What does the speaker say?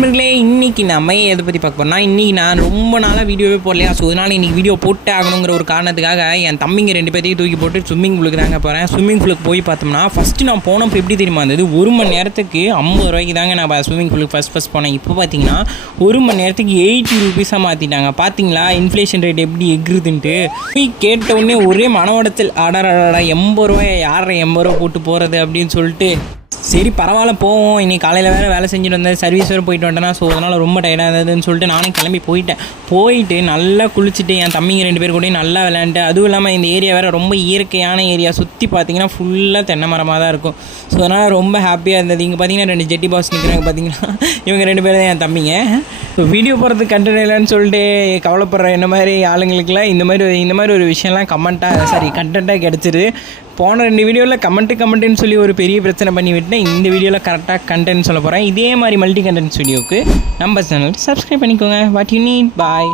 நண்பர்களே, இன்றைக்கி நம்ம எதை பற்றி பார்க்க போகிறோம்னா, இன்றைக்கி நான் ரொம்ப நாளாக வீடியோவே போடலையா. ஸோ அதனால் இன்றைக்கி வீடியோ போட்டு ஆகணுங்கிற ஒரு காரணத்துக்காக என் தம்பிங்க 2 பேர்த்தையும் தூக்கி போட்டு ஸ்விம்மிங் பூலுக்கு தாங்க போகிறேன். ஸ்விம்மிங் பூலுக்கு போய் பார்த்தோம்னா, ஃபஸ்ட்டு நான் போனப்போ எப்படி தெரியுமா இருந்தது, 1 மணி நேரத்துக்கு 50 ரூபாய்க்கு தாங்க நான் ஸ்விம்மிங் பூலுக்கு ஃபஸ்ட் போனேன். இப்போ பார்த்தீங்கன்னா 1 மணி நேரத்துக்கு 80 ரூபீஸாக மாற்றிட்டாங்க. பார்த்தீங்களா இன்ஃப்ளேஷன் ரேட் எப்படி எகுறுதுன்ட்டு. போய் கேட்ட உடனே ஒரே மன உடச்சல், அடடா 80 ரூபாய் யாரை 80 ரூபா போட்டு போகிறது அப்படின்னு சொல்லிட்டு, சரி பரவாயில்ல போவோம், இன்றைக்கி காலையில் வேறு வேலை செஞ்சுட்டு வந்தேன், சர்வீஸ் வேறு போயிட்டு வந்துட்டேன்னா, ஸோ அதனால் ரொம்ப டயர்டாக இருந்ததுன்னு சொல்லிட்டு நானே கிளம்பி போயிட்டு நல்லா குளிச்சுட்டு என் தம்பிங்க 2 பேர் கூடயும் நல்லா விளையாண்டு, அதுவும் இல்லாமல் இந்த ஏரியா வேறு ரொம்ப இயற்கையான ஏரியா, சுற்றி பார்த்தீங்கன்னா ஃபுல்லாக தென்னை மரமாக தான் இருக்கும். ஸோ அதனால் ரொம்ப ஹாப்பியாக இருந்தது. இங்கே பார்த்தீங்கன்னா 2 ஜெட்டி பாஸ் நிற்கிறாங்க பார்த்தீங்கன்னா, இவங்க 2 பேர் தான் என் தம்பிங்க. ஸோ வீடியோ போகிறதுக்கு கண்டென்ட் இல்லைன்னு சொல்லிட்டு கவலைப்படுற இந்த மாதிரி ஆளுங்களுக்குலாம் இந்த மாதிரி ஒரு விஷயம்லாம் கண்டென்ட்டாக கிடச்சிது. போன 2 வீடியோவில் கமெண்ட்டுன்னு சொல்லி ஒரு பெரிய பிரச்சனை பண்ணி விட்டேன். இந்த வீடியோவில் கரெக்டாக கண்டென்ட் சொல்ல போகிறேன். இதே மாதிரி மல்டி கண்டென்ட்ஸ் வீடியோவுக்கு நம்ம சேனல் சப்ஸ்கிரைப் பண்ணிக்கோங்க. What you need. பாய்.